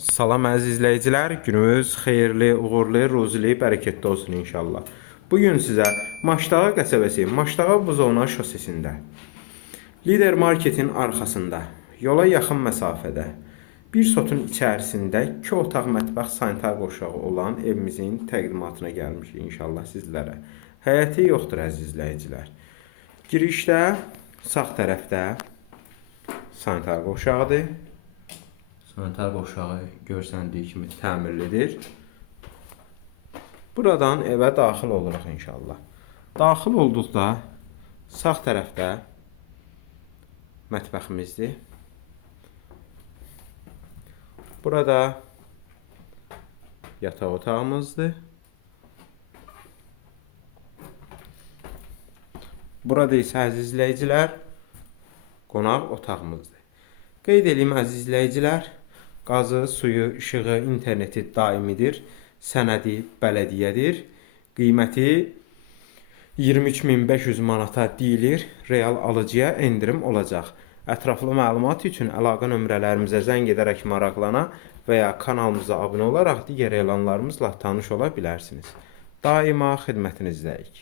Salam əziz izləyicilər, gününüz xeyirli, uğurlu, ruzili, bərəkətli olsun inşallah. Bugün sizə Maşdağa qəsəbəsi, Maşdağa Buzovna şosesində, Lider Marketin arxasında, yola yaxın məsafədə, bir sotun içərisində 2 otaq mətbəx sanitar qoşağı olan evimizin təqdimatına gəlmişik inşallah sizlərə. Həyəti yoxdur əziz izləyicilər. Girişdə sağ tərəfdə sanitar qoşağıdır. Sanitar qoşağı görsəndiyi kimi təmirlidir. Buradan evə daxil oluruq inşallah. Daxil olduqda sağ tərəfdə mətbəximizdir. Burada yataq otağımızdır. Burada isə əziz izləyicilər qonaq otağımızdır. Qeyd edeyim əziz izləyicilər, qazı, suyu, işığı, interneti daimidir. Sənədi bələdiyyədir. Qiyməti 23.500 manata deyilir. Real alıcıya endirim olacaq. Ətraflı məlumat üçün əlaqə nömrələrimizə zəng edərək maraqlana və ya kanalımıza abunə olaraq digər elanlarımızla tanış ola bilərsiniz. Daima xidmətinizdəyik.